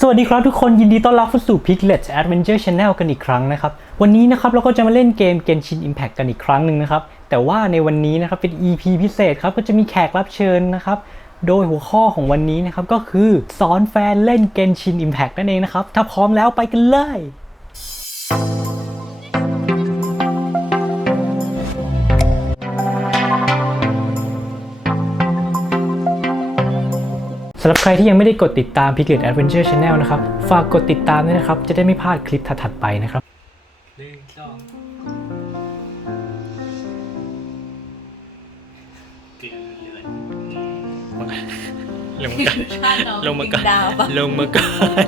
สวัสดีครับทุกคนยินดีต้อนรับเข้าสู่ Piglet Adventure Channel กันอีกครั้งนะครับ วันนี้นะครับเราก็จะมาเล่นเกม Genshin Impact กันอีกครั้งหนึ่งนะครับ แต่ว่าในวันนี้นะครับเป็น EP พิเศษครับ ก็จะมีแขกรับเชิญนะครับ โดยหัวข้อของวันนี้นะครับ ก็คือสอนแฟนเล่น Genshin Impact นั่นเองนะครับ ถ้าพร้อมแล้วไปกันเลยำหรับใครที่ยังไม่ได้กดติดตาม Piglet Adventure Channel นะครับ ฝากกดติดตามด้วยนะครับ จะได้ไม่พลาดคลิปถัดๆไปนะครับหนึ่งสองลงมาก่อนลงมาก่อนลงมาก่อน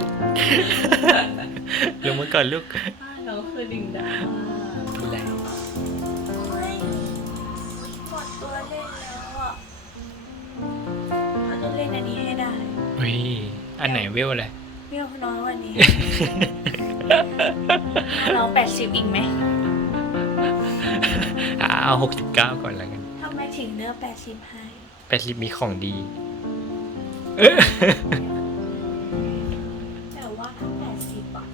ลงมาก่อนลูกถ้าน้องคือดิงดาว เราต้องเล่นอันนี้ให้ได้เฮ้ยอันไหนเวลอะไรเรียกน้อยกวันนี้ น้องแปดสิบอีกไหมอะเอาหกสิบเก้าก่อนแล้วกันทำไมถึงเลือกแปดสิบให้แปดสิบมีของดี แต่ว่าถ้าแปดสิบอะ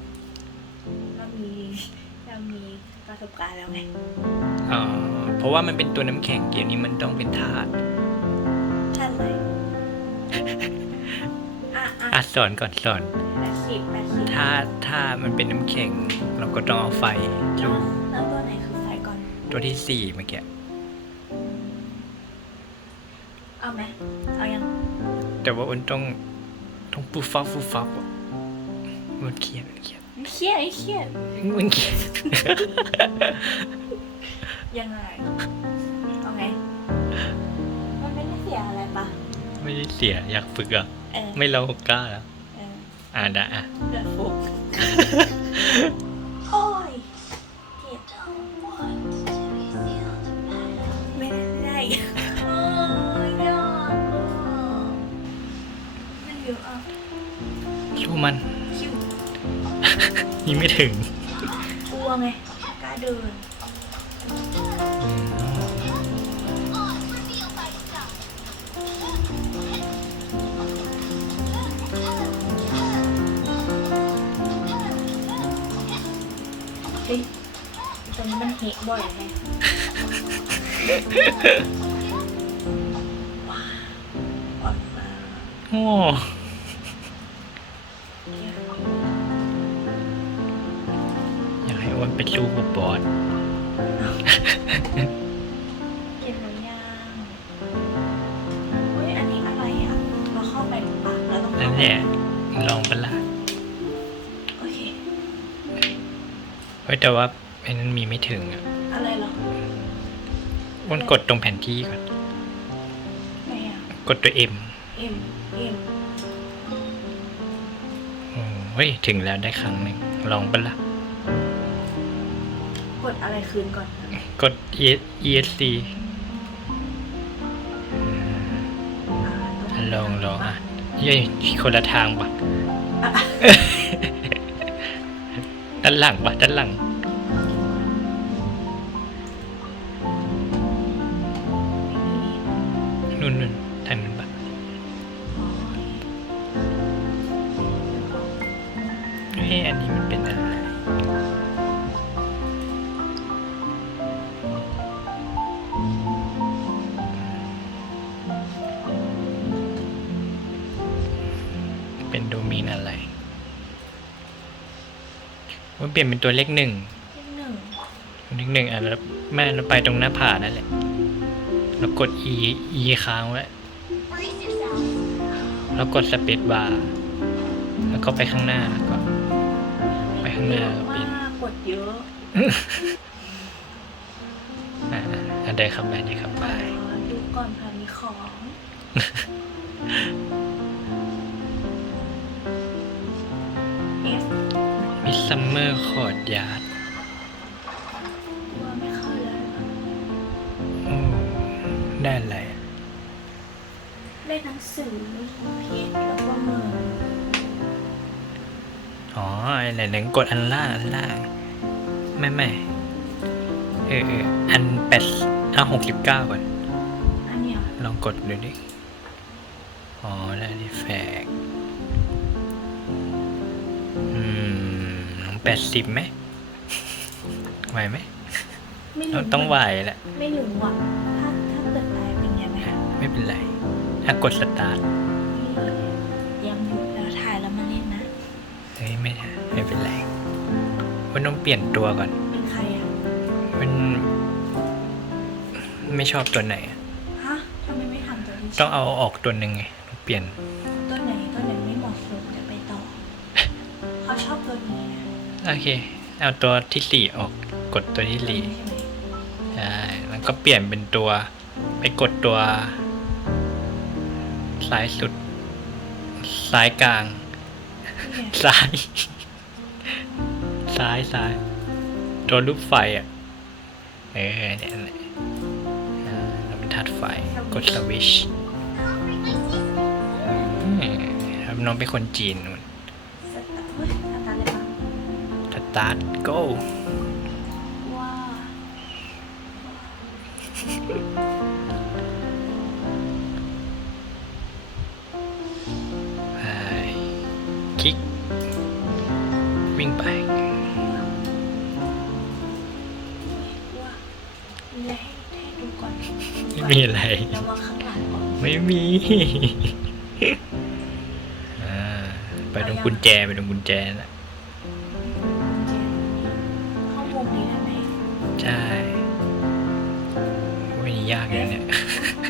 เรามีเรามีประสบการณ์แล้วไงอ๋อเพราะว่ามันเป็นตัวน้ำแข็งเกมนี้มันต้องเป็นธาตุ อะอะอะสอนก่อนสอน แปดสิบแปดสิบถ้าถ้ามันเป็นน้ำแข็ง เราก็ต้องเอาไฟแล้ดูวแล้วตัวไหนคือไฟก่อน ตัวที่สี่เมื่อกี้เอาไหมเอายังแต่ว่ามันต้องต้องฟูฟับฟูฟับอะมันเครียดมันเครียดไม่เครียดไม่เครียดมันเครียด ยังไงเอาไง มันไม่ได้เสียอะไรปะไม่ได้เสียอยากฝึกอะ เออไม่ลองกล้าแล้ว เอออ่าได้อะ เดือดฟุกโอ้ยเจ็บไม่ได้โอ้ยยอดอะมันเยอะอะสู้มันคิวยิงไม่ถึงกลัวไงกล้าเดิน เฮะบ่อยไงว้าวอ่อนมากโอ้อยากให้อ้วันไปสู้กับบอสเก็บหรือยังเฮ้ยอันนี้อะไรอะ เราเข้าไปหรือเปล่าเราต้องนั่เข้านไปแหละลองไปละโอเค เฮ้ยแต่ว่าไอ้นั้นมีไม่ ถึงอะอะไรเหรออ้วันกดตรงแผนที่ก่อน ไหนอะกดตัว M เอ็มเอ็มโอ้เฮ้ยถึงแล้วได้ครั้งหนึ่งลองไปละกดอะไรคืนก่อนนะกด E ESC อ่าลองลองอะเย้ยคนละทางปะอะด้านหลังปะด้านหลัง เป็นโดเมนอะไรมันเปลี่ยนเป็นตัวเลขหนึ่งเลขหนึ่งเลขหนึ่งอะแล้วแม่เราไปตรงหน้าผานั่นแหละแล้วกด E E ค้างไว้แล้วกดสเปซบาร์แล้วก็ไปข้างหน้าก็ไปข้างหน้าเยอะก็เป็นมากกดเยอะอ่าอ่าเดินเข้าไปเดินเข้าไปอ๋อดูก่อนค่ะมีของ ซัมเมอร์คอร์ดยาร์ดกลัวไม่เข้าเลยโอ้ได้อะไรเล่นหนังสือเพจแล้วก็มืออ๋ออะไรหนึ่งกดอันล่างอันล่าง ไม่ไม่เออเอออันแปดเอาหกสิบเก้าก่อน อันเนี้ยลองกดดูดิ อ๋อได้ดีแฟก แปดสิบไหมไหวไหมไม่ต้รู้องต้องไหวแหละไม่รู้อะถ้าถ้าเกิดตายเป็นไงไหมไม่เป็นไรถ้ากดสตาร์ทยังอยู่แล้วถ่ายแล้วมาเล่นนะ เฮ้ยไม่ได้ไม่เป็นไรมันต้องเปลี่ยนตัวก่อน เป็นใครอะ มัน ไม่ชอบตัวไหนอะฮะทำไมไม่ทำตัวนี้ต้องเอาออกตัวหนึ่งไงต้องเปลี่ยน เค เอาตัวที่สี่ออกกดตัวที่สี่ใช่แล้วก็เปลี่ยนเป็นตัว ไปกดตัว ซ้ายสุด ซ้ายกลาง ซ้าย ซ้ายซ้ายตัวรูปไฟอะ เออเนี่ยเราเป็นธาตุไฟ กดสวิชน้องเป็นคนจีน สตาร์ท go ว้าไปคลิก วิ่งไป ว่ามีอะไรให้ให้ดูก่อนไม่มีอะไร ระวังข้างหลังก่อนไม่มีอ่าไปตรงกุญแจ ไปตรงกุญแจนะ นี่ยากเลยเนี่ย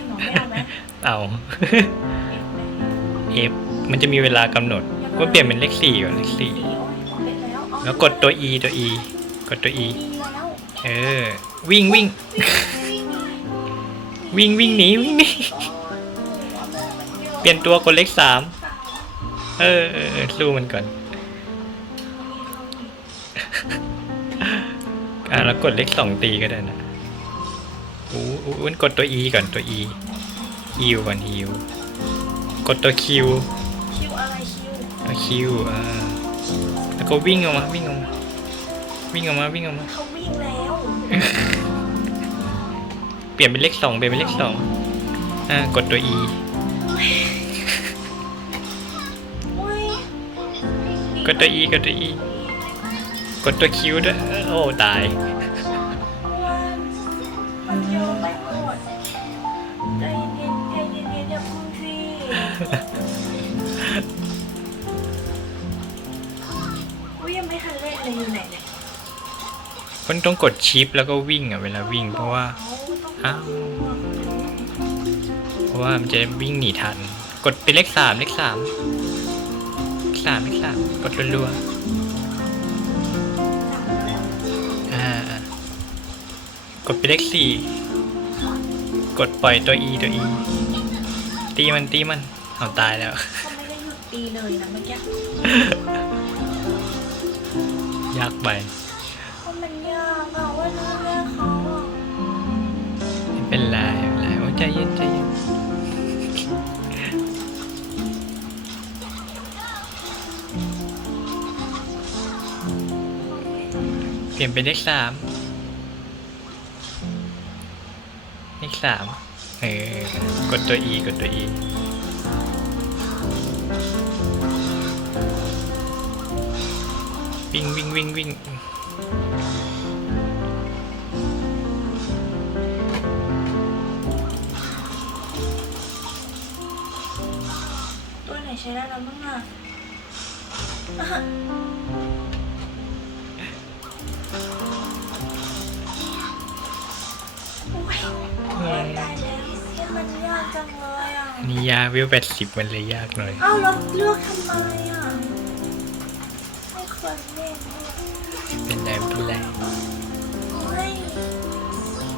หนูไม่เอาไหมเอาเอ็กไหม F มันจะมีเวลากำหนด ก็เปลี่ยนเป็นเลขสี่ก่อนเลขสี่สีโอ้ยของเล่นแล้วอ๋อแล้วกดตัว E ตัว E กดตัว E ดีแล้วเออ วิ่งวิ่ง วิ่งวิ่งหนีวิ่งหนีเปลี่ยนตัวกดเลขสามเออเออเออสู้มันก่อน อะแล้วกดเลขสองตีก็ได้นะ อู้อู้อู้กดตัว E ก่อนตัว E ฮิวก่อนฮิวกดตัว Q คิวอะไรคิวตัว Q อ่าแล้วก็วิ่งออกมาวิ่งออกมาวิ่งออกมาวิ่งออกมาเขาวิ่งแล้วเปลี่ยนเป็นเลขสองเปลี่ยนเป็นเลขสองอ่ากดตัว E โอ้ยกดตัว E กดตัว E กดตัว Q ด้วยเออโอ้ตาย อุ้ยยังไม่ทันเล่นเลยอยู่ไหนเนี่ยมันต้องกดชิปแล้วก็วิ่งอะเวลาวิ่งเพราะว่าอ้าวเพราะว่ามันจะวิ่งหนีทัน กดเป็นเลขสามเลขสามเลขสามเลขสามกดรัวๆอ่ากดเป็นเลขสี่กดปล่อยตัว E ตัว E ตีมันตีมัน เอาตายแล้วเขาไม่ได้หยุดตีเลยนะเมื่อกี้ยากไปเพราะมันยากอะว่าน้องเลือกเขาอะไม่เป็นไรไม่เป็นไรโอ้ยใจเย็นใจเย็นเปลี่ยนเป็นเลขสามเลขสามเออกดตัว E กดตัว E วิ่งวิ่งวิ่งวิ่งตัวไหนใช้ได้แล้วบ้างอะอะโอ้ยตายแล้วมันยากจังเลยอะอันนี่ยากวิวแปดสิบมันเลยยากหน่อย เอ้าเราเลือกทำไมอะไม่ ควรเล่นเป็นไรเป็นไรไม่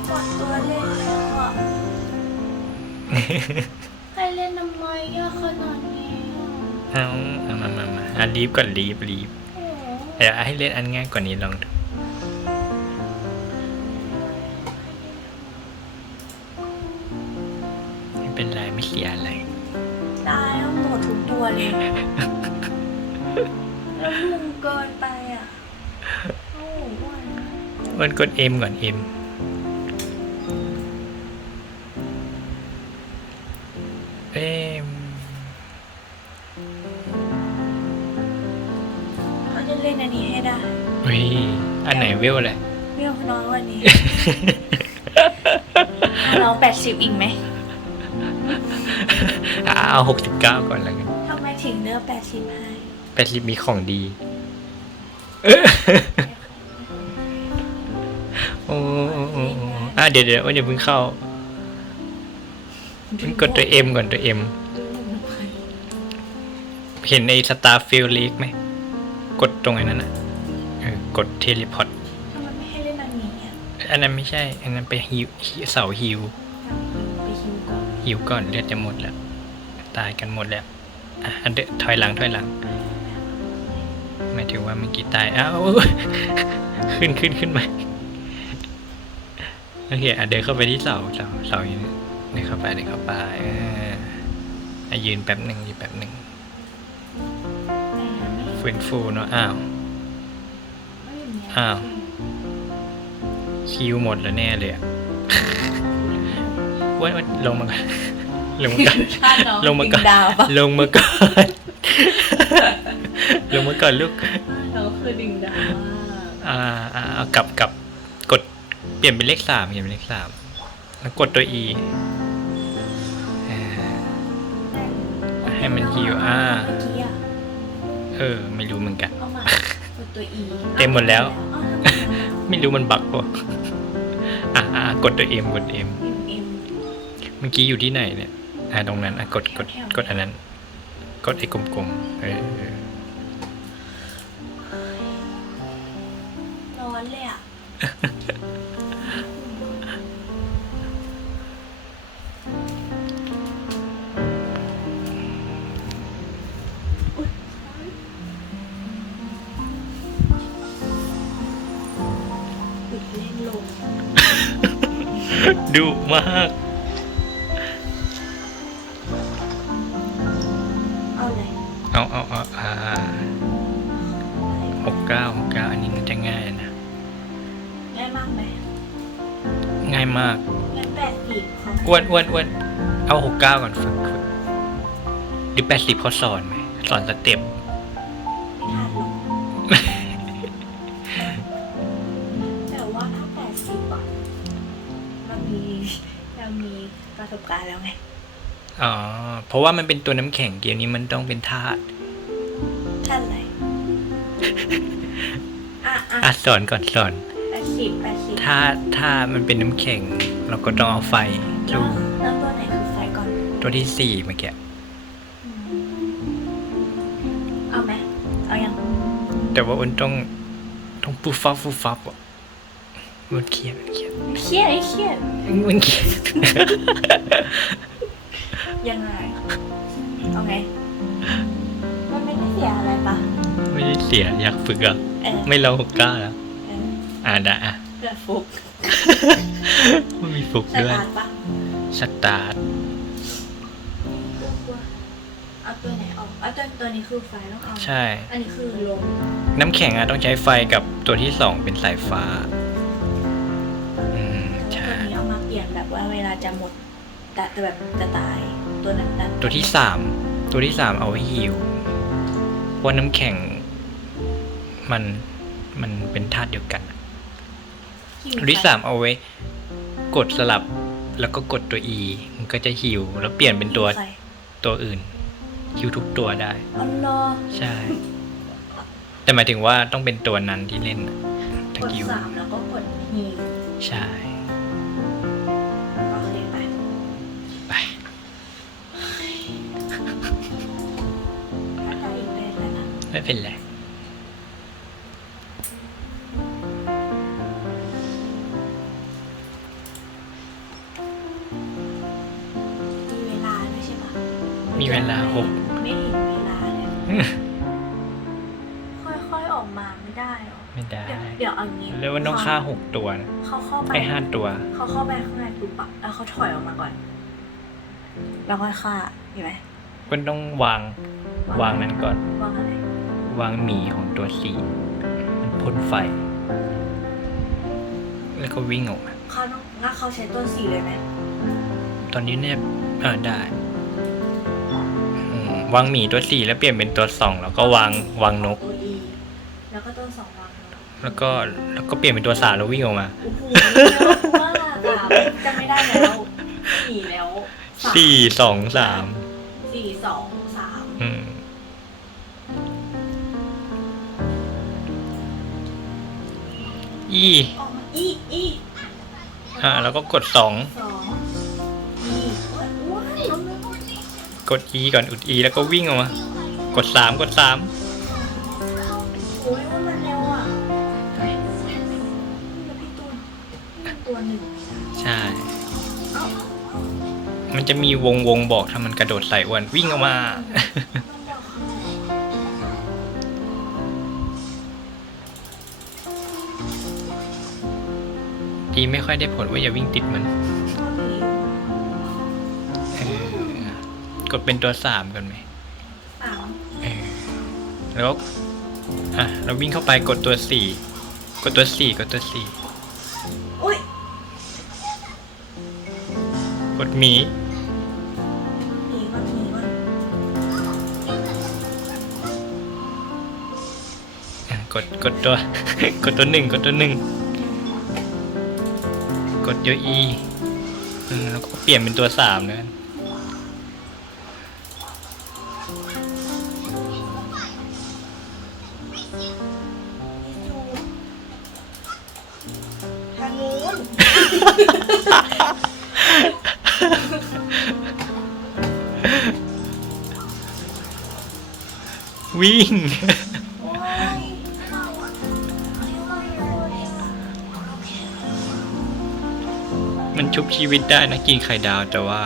หมดตัวเล่นแล้วอะให้เล่นทำไมยากขนาดนี้อะเอาเอามามามาอะรีบก่อนรีบรีบเดี๋ยวให้เล่นอันง่ายกว่านี้ลองดูไม่เป็นไรไม่เสียอะไรตายแล้วหมดทุกตัวเลย เกินไปอะโอ้โหอ้วนอะมันกด M ก่อน M เอ็มเขาจะต้องเล่นอันนี้ให้ได้เฮ้ยอันไหนเวลเลยเรื่องน้อยกวันนี้อะน้องแปดสิบอีกไหมเอาหกสิบเก้าก่อนแล้วกันทำไมถึงเลือกแปดสิบให้ แปดสิบมีของดี โอ้โอ้โอ้โอ้อะเดี๋ยวเดี๋ยวว่าเดี๋ยวเพิ่งเข้าเพิ่งกดตัว M ก่อนตัว M เห็นใน Starfield League ไหม กดตรงไอ้นั้นน่ะเออกดเทเลพอร์ตทำไมไม่ให้เล่นอันนี้อะอันนั้นไม่ใช่ อันนั้นไปฮิวฮิวเสาฮิวไปฮิวก่อนหิวก่อนเลือดจะหมดแล้ว ตายกันหมดแล้วอะอันเดยวถอยหลังถอยหลังหมายถึงว่าเมื่อกี้ตายอ้าวขึ้นขึ้นขึ้นมา โอเคอะเดินเข้าไปที่เสาเสาเสาอยู่นี่เดินเข้าไปเดินเข้าไปเอออะยืนแป๊บหนึ่งยืนแป๊บหนึ่งฟื้นฟูเนาะอ้าวอ้าวคิวหมดแล้วแน่เลยอะเว้ยเว้ยลงมาก่อนลงมาก่อนถ้าน้องลงมาก่อนดึดาวปะลงมาก่อนลงมาก่อนลูกน้องคือดึงดาวอ่าอ่าเอากลับกลับกด เปลี่ยนเป็นเลขสามเปลี่ยนเป็นเลขสามแล้วกดตัว E อ่าให้มันฮิวอ่าเมื่อกี้อะเออ ไม่รู้เหมือนกันเอามากดตัว E เต็มหมดแล้วอ้าวทำไมอะไม่รู้มันบักปะอะอะกดตัว M กด M เอ็มเอ็มเมื่อกี้อยู่ที่ไหนเนี่ย อ่าตรงนั้นอะกดกดกดอันนั้น กดไอ้กลมๆเออร้อนเลยอะ ดุมาก เอาเลยเอาเอาเอาอ่าหกเก้าหกเก้าอันนี้มันจะง่ายนะ ง่ายมากไหมง่ายมาก งั้นแปดสิบเขาอ้วนอ้วนอ้วนเอาหกเก้าก่อนฝึกฝึกหรือแปดสิบเขาสอนไหม สอนสเต็ป ราะว่ามันเป็นตัวน้ำแข็งเกมนี้มันต้องเป็นธาตุท่านไหนอะอะอะสอนก่อนสอนแปดสิบแปดสิบถ้าถ้ามันเป็นน้ำแข็ง เราก็ต้องเอาไฟแล้วดูแล้วตัวไหนคือไฟก่อน ตัวที่สี่เมื่อกี้อืมเอาไหมเอายังแต่ว่าอ้นต้องต้องฟูฟับฟูฟับอะมันเครียดมันเครียด เครียดไอ้เครียด มันเครียด ยังไงเอาไง มันไม่ได้เสียอะไรปะไม่ได้เสียอยากฝึกอะ เออไม่ลองหกเก้าแล้วเอออ่าได้อะ เกิดฟุกมันมีฝึกสด้วยตาร์ทปะสตาร์ทเอาตัวไหนออกเอาตัวตัวนี้คือไฟต้องเอาใช่ อันนี้คือลมน้ำแข็งอะต้องใช้ไฟกับตัวที่สองเป็นสายฟ้า อืมตัวใช่นี้เอามาเปลี่ยนแบบว่าเวลาจะหมดแต่แต่แบบจะตาย ตัวนั้นนั้นตัวที่สามตัวที่สามเอาไว้ฮิวเพราะว่าน้ำแข็ง มันมันเป็นธาตุเดียวกันอะตัวที่สามเอาไว้ กดสลับแล้วก็กดตัว E มันก็จะฮิวแล้วเปลี่ยนเป็นตัวไฟตัวอื่นฮิวทุกตัวได้อ๋อเหรอใช่ แต่หมายถึงว่าต้องเป็นตัวนั้นที่เล่นน่ะถึกงดฮิวสามแล้วก็กดฮีใช่ เป็นไรมีเวลาด้วยใช่ปะมีเวลาหกไม่เห็นเวลาเลยค่อยๆออกมาไม่ได้หรอไม่ได้เดี๋ยวเดี๋ยวเอางี้แล้วมันต้องฆ่าหกตัวนะเขาเข้าไปไอ้ห้าตัว เขาเข้าไปข้างในปุ๊บอะแล้วเขาถอยออกมาก่อน แล้วค่อยฆ่าเห็นไหมก็ต้องวางวางนั้นก่อนวางอะไร วางหมีของตัวสีมันพ่นไฟ แล้วก็วิ่งออกมาเขาต้องงั้นเขาใช้ตัวสีเลยไหมตอนนี้เนี่ยเออได้อืมวางหมีตัวสี่แล้วเปลี่ยนเป็นตัวสองแล้วก็วางวางนก ตัว E แแล้วก็แล้วก็เปลี่ยนเป็นตัวสามแล้ววิ่งออกมา โอ้โหเยอะมากอะจำไม่ได้แล้วสี่แล้วามสี่สองสามสี่สอง อีออกมาอีอีอ่า แล้วก็กดสอง สองอีโอ้ยว้ายน้องนึกกด E ก่อนอุด E แล้วก็วิ่งออกมา กดสามกดสามโอ้ยว่ามันเร็วอะแล้วพี่ตูนนี่มันตัวหนึ่งใช่ เอ้ามันจะมีวงวงบอกถ้ามันกระโดดใส่อ้วนวิ่งออกมาต้องบอกเดีไม่ค่อยได้ผลว่าอย่าวิ่งติดมันตัวหนีเออกดเป็นตัวสามกันไหมสามเออแล้วอะเราวิ่งเข้าไปกดตัวสี่กดตัวสี่กดตัวสี่อุ้ยกดหมีหนีก่อนหนีก่อนอะกดกดตัว กดตัวหนึ่งกดตัวหนึ่ง กดตัว E เออแล้วก็เปลี่ยนเป็นตัวสามนะพี่จูทางนู้นวิ่ง ชุบชีวิตได้นะกินไข่ดาวแต่ว่า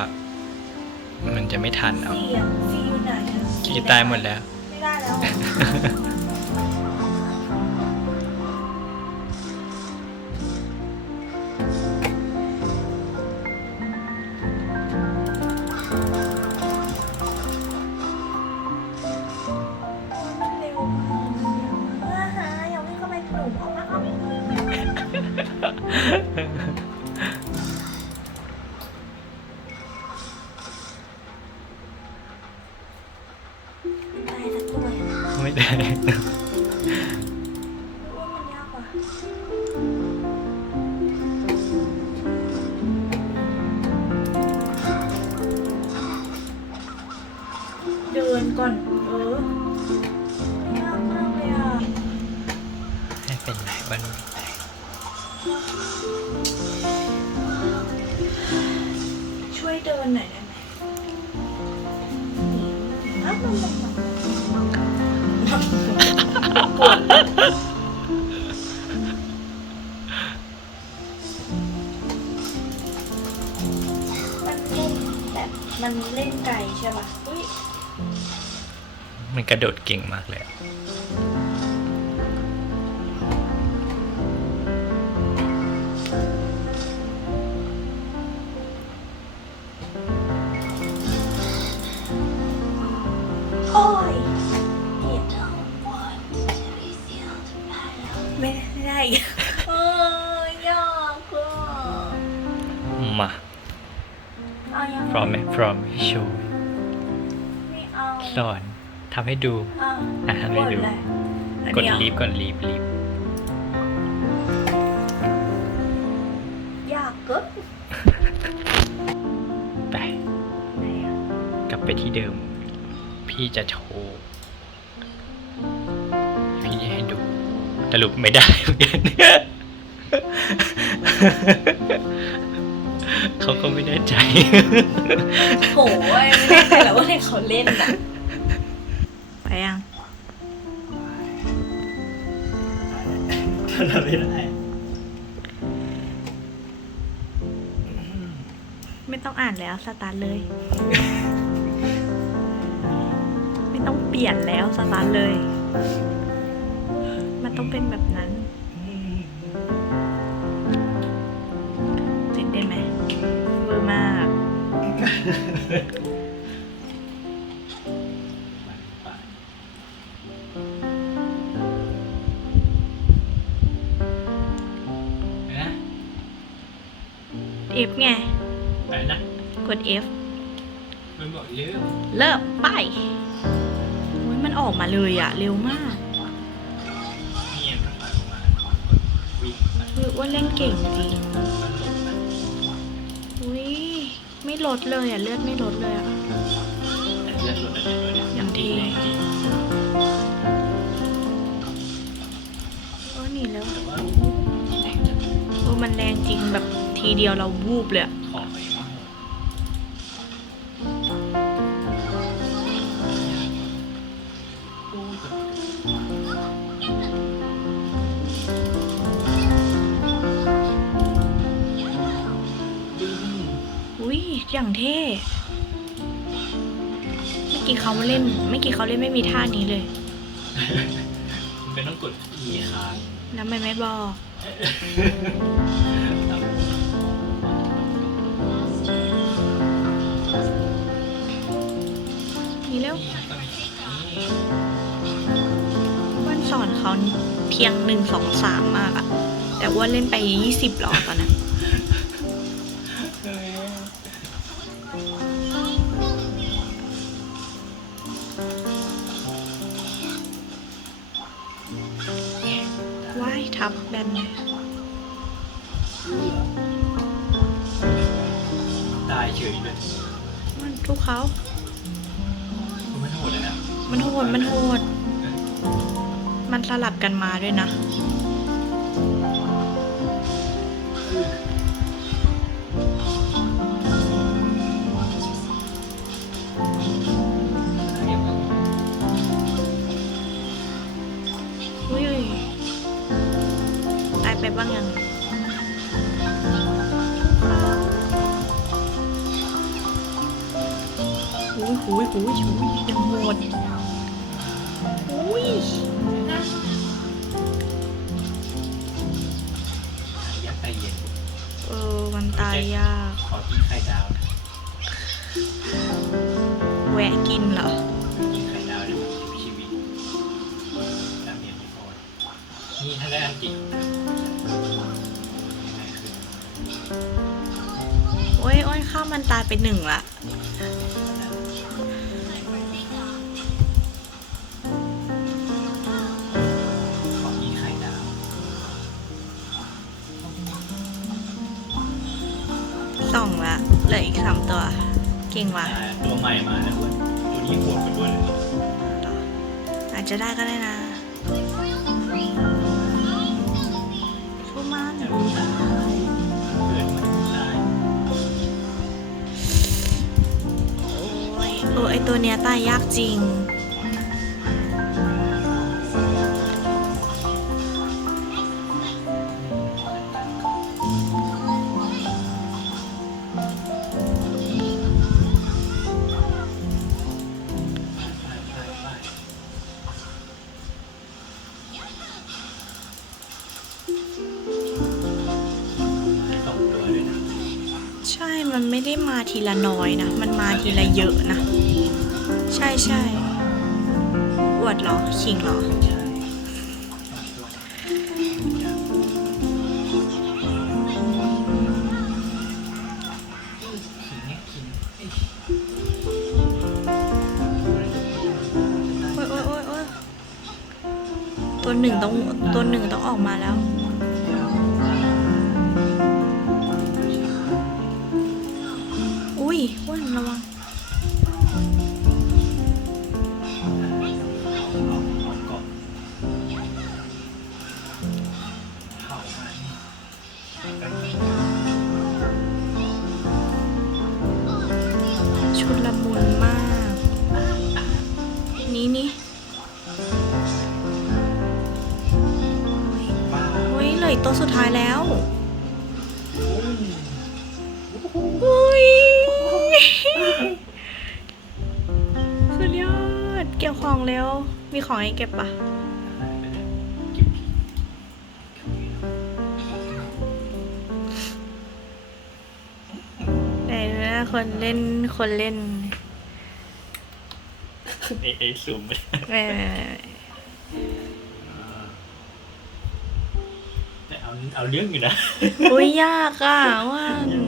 มันจะไม่ทันเอาเสียงซีอยู่ไหนอะจีตายหมดแล้ว ไม่ได้แล้ว ได้ กระโดดเก่งมากเลยอะโอ้ยเจ็บไม่ได้ไม่ได้อีกเอ้ยยากอะมา เอายังพร้อมไหมพร้อมโชว์ ไม่เอา สอนทำให้ดู เอาอะทำให้ดูเลยอันกดเนี้ยลีฟก่อนลีฟลีฟยากเกินไปไหนอะกลับไปที่เดิม พี่จะโชว์พี่จะให้ดูสรุปไม่ได้เหมือนกันเขาก็ไม่แน่ใจโหยไม่ได้ใครแล้วว่าให้เขาเล่นอะไปยัง ไม่ได้ ไม่ต้องอ่านแล้วสตาร์ทเลย ไม่ต้องเปลี่ยนแล้วสตาร์ทเลย มันต้องเป็นแบบนั้น ไปนะกด F มันบอกเรื่องเริ่มไปอุ๊ยมันออกมาเลยอะเร็วมากนี่มันปล่อยออกมาว่าเล่นเก่งจริงอุ้ยไม่ลดเลยอะเลือดไม่ลดเลยอะเลือดลดอะไรด้วยเนี่ยอย่างที่จริงโอ้หนีแล้วแต่ว่าแรงจัดโอ้มันแรงจริงแบบทีเดียวเราวูบเลยอะ อุ้ยอย่างเท่เมื่อกี้เขามาเล่นเมื่อกี้เขาเล่นไม่มีท่านี้เลยมันเป็นต้องกด E ค้างแล้วมันไม่บอก นี่แล้วนี่ต้องนี่วันสอนเขาเพียงหนึ่งสองสามมากอะแต่ว่าเล่นไปยี่สิบหรอตอนนั้น โหดมันสลับกันมาด้วยนะอุ้ยอุ้ยตายไปบ้างยังหูยหูยหูยหูยยังโหด อุ้ยยักษ์ใจเย็นเออมันตายยาก ขอกินไข่ดาวนะแวะกินเหรอ กินไข่ดาวได้หมดชีวิตดาเมจไม่พอนี่ถ้าได้อังไงคือโอ้ยโอ้ยข้าวมันตายไปหนึ่งละ เหลืออีกสามตัว เก่งว่ะอ่าตัวใหม่มาแล้วด้วยตัวนี้โหดกว่าตัวนึงอาจจะได้ก็ได้นะสู้มันแต่รู้ได้เกิดมันได้โอ้ยเออไอตัวเนี้ยตายยากจริง ทีละน้อยนะ มันมาทีละเยอะนะ ใช่ใช่อวดเหรอขิงเหรอเนี่ยเอ้ยโอ้ยโอ้ยโอ้ยโอ้ยตัวหนึ่งต้องตัวหนึ่งต้องออกมาแล้ว อุ้ยอ้วนระวัง เก็บปะเก็บผิดไหนดูนะคนเล่นคนเล่นไอ้ไอ้ซูมไปเออแต่เอาเอาเรื่องอยู่นะอุ้ยยากอะว่ายัง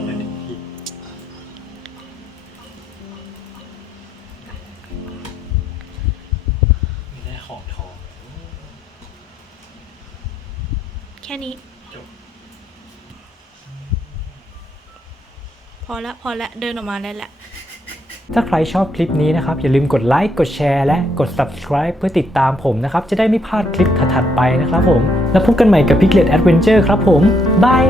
แค่นี้ พอละพอละเดินออกมาแล้วแหละ ถ้าใครชอบคลิปนี้นะครับ อย่าลืมกดไลค์กดแชร์และกด subscribe เพื่อติดตามผมนะครับ จะได้ไม่พลาดคลิปถัดๆไปนะครับผม แล้วพบกันใหม่กับ Piglet Adventure ครับผมบาย